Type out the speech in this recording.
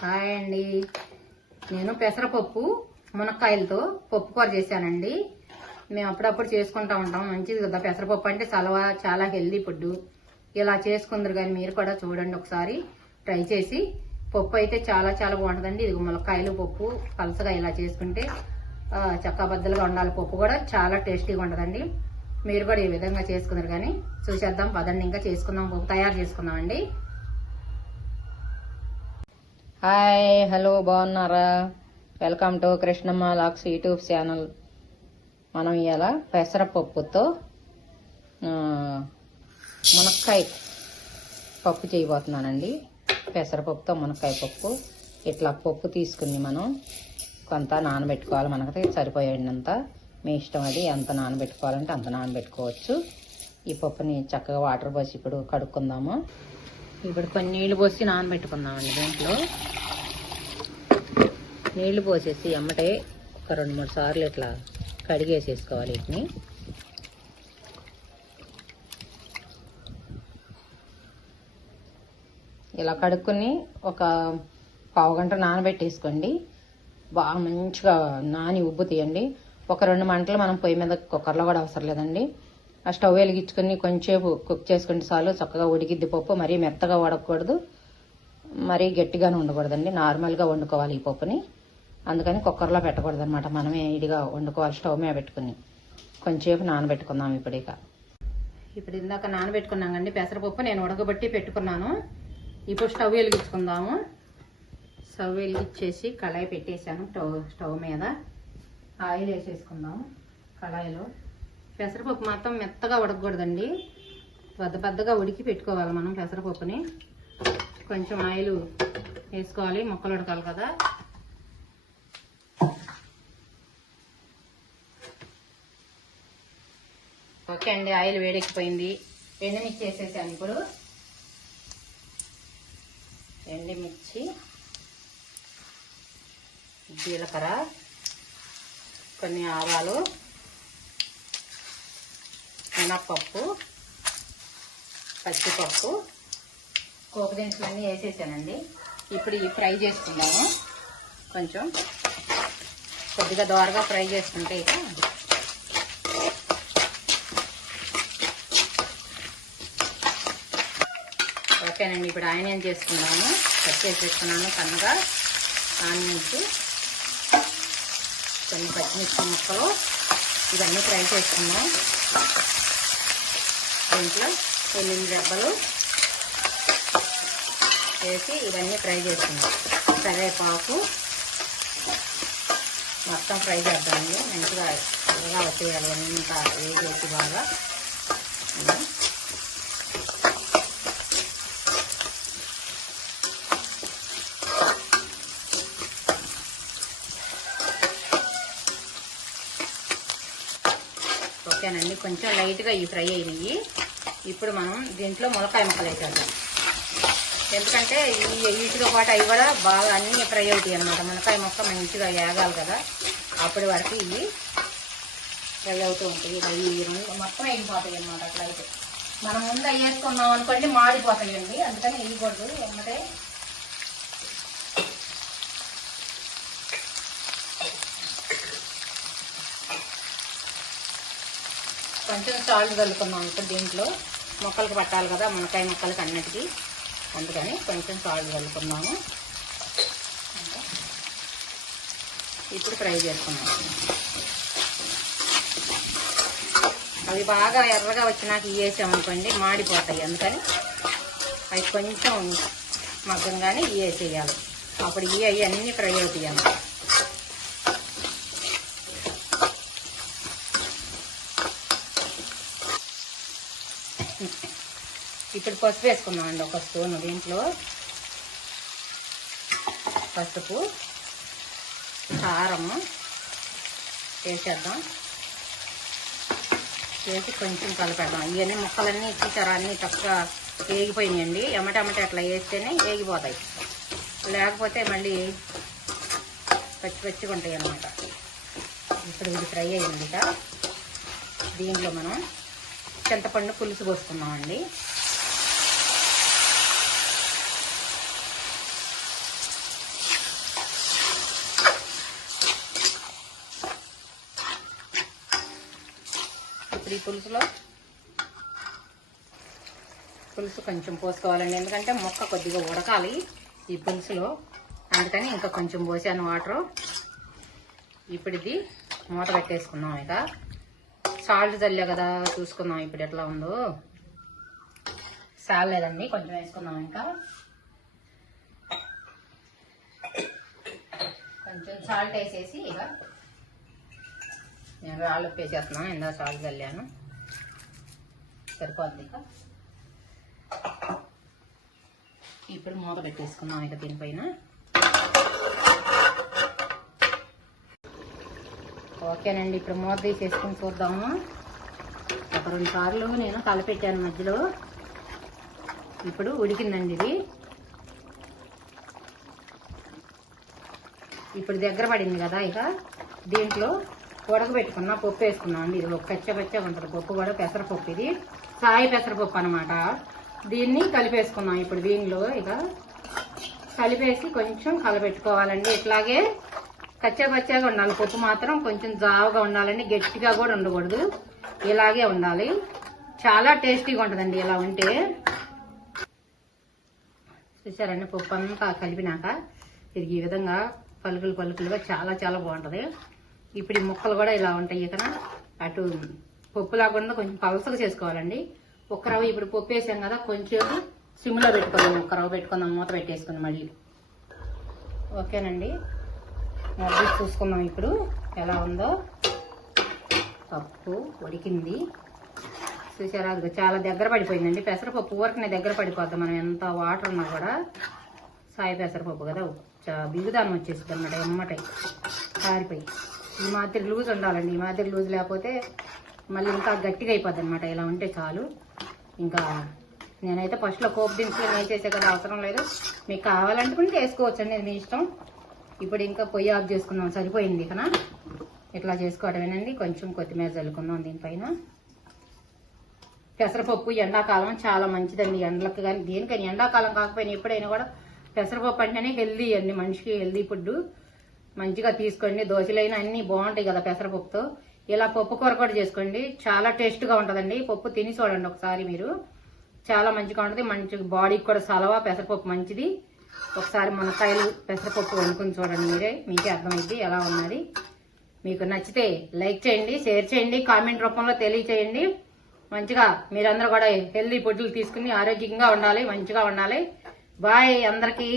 Hi అండి. నేను పెసరపప్పు మునక్కాయలతో పప్పు కూర చేశానండి. మేము అప్పుడప్పుడు చేసుకుంటా ఉంటాం. మంచిది కదా పెసరపప్పు అంటే చాలా హెల్దీ ఫుడ్. ఇలా చేసుకుందరు కానీ మీరు కూడా చూడండి, ఒకసారి ట్రై చేసి. పప్పు అయితే చాలా బాగుంటుందండి. ఇది మునక్కాయలు పప్పు పలసగా ఇలా చేసుకుంటే చక్కబద్దలుగా ఉండాలి. పప్పు కూడా చాలా టేస్టీగా ఉంటుందండి. మీరు కూడా ఈ విధంగా చేసుకుందరు కానీ చూసేద్దాం పదండి. ఇంకా చేసుకుందాం, పప్పు తయారు చేసుకుందాం అండి. హాయ్, హలో, బాగున్నారా? Welcome to Krishnamma lakhs YouTube channel. మనం ఇలా పెసరపప్పుతో మునక్కాయ పప్పు చేయబోతున్నానండి. పెసరపప్పుతో మునక్కాయ పప్పు. ఇట్లా పప్పు తీసుకుని మనం కొంత నానబెట్టుకోవాలి. మనకి సరిపోయేంత, మీ ఇష్టం. అది ఎంత నానబెట్టుకోవాలంటే అంత నానబెట్టుకోవచ్చు. ఈ పప్పుని చక్కగా వాటర్ పోసి ఇప్పుడు కడుక్కుందాము. ఇప్పుడు కొన్ని నీళ్లు పోసి నానబెట్టుకుందామండి. దీంట్లో నీళ్లు పోసేసి ఎమ్మటే ఒక 2-3 సార్లు ఇట్లా కడిగేసేసుకోవాలి. వీటిని ఇలా కడుక్కుని ఒక పావుగంట నానబెట్టేసుకోండి. బాగా మంచిగా నాని ఉబ్బు తీయండి. ఒక 2 మంటలు మనం పొయ్యి మీద కుక్కర్లో కూడా అవసరం లేదండి. ఆ స్టవ్ వెలిగించుకొని కొంచెంసేపు కుక్ చేసుకుంటే చాలు. చక్కగా ఉడికిద్ది పప్పు. మరీ మెత్తగా ఉడకకూడదు, మరీ గట్టిగానే ఉండకూడదండి. నార్మల్గా వండుకోవాలి ఈ పప్పుని. అందుకని కుక్కర్లో పెట్టకూడదు అనమాట. మనమే ఇడిగా వండుకోవాలి స్టవ్ మీద పెట్టుకుని. కొంచెంసేపు నానబెట్టుకుందాం. ఇప్పుడు ఇందాక నానబెట్టుకున్నాం కండి పెసరపప్పు. నేను ఉడకబట్టి పెట్టుకున్నాను. ఇప్పుడు స్టవ్ వెలిగించుకుందాము. స్టవ్ వెలిగించేసి కళాయి పెట్టేశాను. స్టవ్ మీద ఆయిల్ వేసేసుకుందాం. కళాయిలో పెసరపప్పు మాత్రం మెత్తగా ఉడకకూడదండి. పెద్దగా ఉడికి పెట్టుకోవాలి మనం పెసరపప్పుని. కొంచెం ఆయిల్ వేసుకోవాలి, ముక్కలు ఉడకాలి కదా. ఓకే అండి, ఆయిల్ వేడెక్కిపోయింది. ఎండుమిర్చి వేసేసాను. ఇప్పుడు ఎండుమిర్చి, జీలకర్ర, కొన్ని ఆవాలు, మినప్పప్పు, పచ్చిపప్పు, పోపు దినుసులన్నీ వేసేసానండి. ఇప్పుడు ఇవి ఫ్రై చేసుకుందాము. కొంచెం కొద్దిగా దోరగా ఫ్రై చేసుకుంటే ఇక ఓకేనండి. ఇప్పుడు ఆనియన్ చేసుకుందాము. కట్ చేసి పెట్టుకున్నాను సన్నగా ఆనియన్స్, కొన్ని పచ్చిమిర్చి ముక్కలు, ఇవన్నీ ఫ్రై చేసుకుందాం. దీంట్లో వెల్లుల్లి రెబ్బలు వేసి ఇవన్నీ ఫ్రై చేసుకుందాం. కరివేపాకు మొత్తం ఫ్రై చేద్దామండి. మంచిగా బాగా వచ్చేయాలి. అంతా వేసేసి బాగా ఓకేనండి. కొంచెం లైట్గా ఇవి ఫ్రై అయినాయి. ఇప్పుడు మనం దీంట్లో మునక్కాయ ముక్కలు వేసేద్దాం. ఎందుకంటే వీటితో పాటు అవి కూడా బాగా అన్నీ ఫ్రై అవుతాయి అన్నమాట. మునక్కాయ ముక్క మంచిగా వేగాలి కదా, అప్పటి వరకు ఇవి ఫ్రై అవుతూ ఉంటాయి. ఇవి మొత్తం వేగిపోతాయి అన్నమాట. అట్లయితే మనం ముందు అవి వేసుకున్నాం అనుకోండి మాడిపోతాయండి. అందుకని వేయకూడదు. ఎమ్మటే కొంచెం సాల్ట్ కలుపుకున్నాం. ఇప్పుడు దీంట్లో ముక్కలకు పట్టాలి కదా, మునక్కాయ ముక్కలకి అన్నిటికీ. అందుకని కొంచెం సాల్ట్ కలుపుకున్నాము. ఇప్పుడు ఫ్రై చేసుకున్నాము. అవి బాగా ఎర్రగా వచ్చినాక వేసామనుకోండి మాడిపోతాయి. అందుకని అవి కొంచెం మగ్గంగానే వేసేయాలి. అప్పుడు అవి అన్నీ ఫ్రై అవుతాయి అన్నమాట. ఇప్పుడు పసుపు వేసుకున్నామండి. 1 స్పూన్ దీంట్లో పసుపు, కారము వేసేద్దాం. వేసి కొంచెం కలిపేద్దాం. ఇవన్నీ ముక్కలన్నీ ఇచ్చేసారా అన్నీ చక్కగా వేగిపోయినాయండి. ఎమ్మటెమ్మటే అట్లా వేస్తేనే వేగిపోతాయి. లేకపోతే మళ్ళీ పచ్చిగా ఉంటాయి అన్నమాట. ఇప్పుడు ఇది ఫ్రై అయింది. దీంట్లో మనం చింతపండు పులుసు పోసుకున్నామండి. . 1 ఇప్పుడు ఈ పులుసు కొంచెం పోసుకోవాలండి, ఎందుకంటే మొక్క కొద్దిగా ఉడకాలి ఈ పులుసులో, అందుకని ఇంకా కొంచెం పోసాను వాటర్. ఇప్పుడు ఇది మూత పెట్టేసుకున్నాం. ఇక సాల్ట్ చల్లే కదా, చూసుకుందాం ఇప్పుడు ఎట్లా ఉందో. చాలేదండి, కొంచెం వేసుకుందాం. ఇంకా కొంచెం సాల్ట్ వేసేసి ఇక నేను రాళ్ళు వేసేస్తున్నాను. ఇందా సాల్ట్ చల్లాను, సరిపోద్ది. ఇక ఇప్పుడు మూత పెట్టేసుకున్నాం. ఇక దీనిపైన ఓకేనండి. ఇప్పుడు మూత తీసేసుకుని చూద్దాము. ఒక 2 సార్లు నేను కలిపెట్టాను మధ్యలో. ఇప్పుడు ఉడికిందండి ఇది. ఇప్పుడు దగ్గర పడింది కదా. ఇక దీంట్లో ఉడకబెట్టుకున్న పప్పు వేసుకున్నాం అండి. ఇది ఒక పచ్చగా ఉంటుంది పప్పు కూడా, పెసరపప్పు. ఇది సాయి పెసరపప్పు అనమాట. దీన్ని కలిపేసుకున్నాం. ఇప్పుడు దీనిలో ఇక కలిపేసి కొంచెం కలపెట్టుకోవాలండి. ఇట్లాగే పచ్చగా ఉండాలి పప్పు మాత్రం, కొంచెం జావుగా ఉండాలండి, గట్టిగా కూడా ఉండకూడదు, ఇలాగే ఉండాలి. చాలా టేస్టీగా ఉంటుందండి ఇలా ఉంటే. చూసారండి, పప్పు అంతా కలిపినాక ఇది ఈ విధంగా పలుకులుగా చాలా బాగుంటుంది. ఇప్పుడు ఈ ముక్కలు కూడా ఇలా ఉంటాయి. ఇక అటు పప్పు లాగా కొంచెం పలసగా చేసుకోవాలండి. ఒక్క రవ్వ ఇప్పుడు పప్పు వేసాం కదా, కొంచెం సిమ్లో పెట్టుకోవాలి. ఒక్క రవ్వ పెట్టుకుందాం, మూత పెట్టేసుకుందాం మళ్ళీ. ఓకేనండి, మళ్ళీ చూసుకుందాం ఇప్పుడు ఎలా ఉందో. పప్పు ఉడికింది చూసారా, అది చాలా దగ్గర పడిపోయిందండి. పెసరపప్పు ఊరకనే దగ్గర పడిపోద్దాం మనం ఎంత వాటర్ ఉన్నా కూడా. సాయి పెసరపప్పు కదా, బిగుదానం వచ్చేస్తుంది అన్నమాట, ఎమ్మటే కారిపోయి. ఈ మాదిరి లూజ్ ఉండాలండి. ఈ మాదిరి లూజ్ లేకపోతే మళ్ళీ ఇంకా గట్టిగా అయిపోద్ది అనమాట. ఇలా ఉంటే చాలు. ఇంకా నేనైతే ఫస్ట్లో కోపు దినుసులు వేసేసే కదా, అవసరం లేదు. మీకు కావాలనుకుంటే వేసుకోవచ్చండి, మీ ఇష్టం. ఇప్పుడు ఇంకా పొయ్యి ఆఫ్ చేసుకుందాం, సరిపోయింది. ఇక ఇట్లా చేసుకోవటమేనండి. కొంచెం కొత్తిమీర చల్లుకుందాం దీనిపైన. పెసరపప్పు ఎండాకాలం చాలా మంచిదండి, ఎండలకు కానీ దేనికని. ఎండాకాలం కాకపోయినా ఎప్పుడైనా కూడా పెసరపప్పు అంటేనే హెల్దీ అండి, మనిషికి హెల్దీ ఫుడ్. మంచిగా తీసుకోండి. దోశలైనా అన్ని బాగుంటాయి కదా పెసరపప్పుతో. ఇలా పప్పు కూర కూడా చేసుకోండి, చాలా టేస్ట్గా ఉంటుందండి. పప్పు తిని చూడండి ఒకసారి మీరు, చాలా మంచిగా ఉంటుంది. మంచి బాడీకి కూడా సలవా, పెసరపప్పు మంచిది. ఒకసారి మునక్కాయలు పెసరపప్పు వండుకుని చూడండి, మీకే అర్థమైంది ఎలా ఉన్నది. మీకు నచ్చితే లైక్ చేయండి, షేర్ చేయండి, కామెంట్ రూపంలో తెలియచేయండి. మంచిగా మీరందరూ కూడా హెల్దీ ఫుడ్లు తీసుకుని ఆరోగ్యంగా ఉండాలి, మంచిగా ఉండాలి. బాయ్ అందరికీ.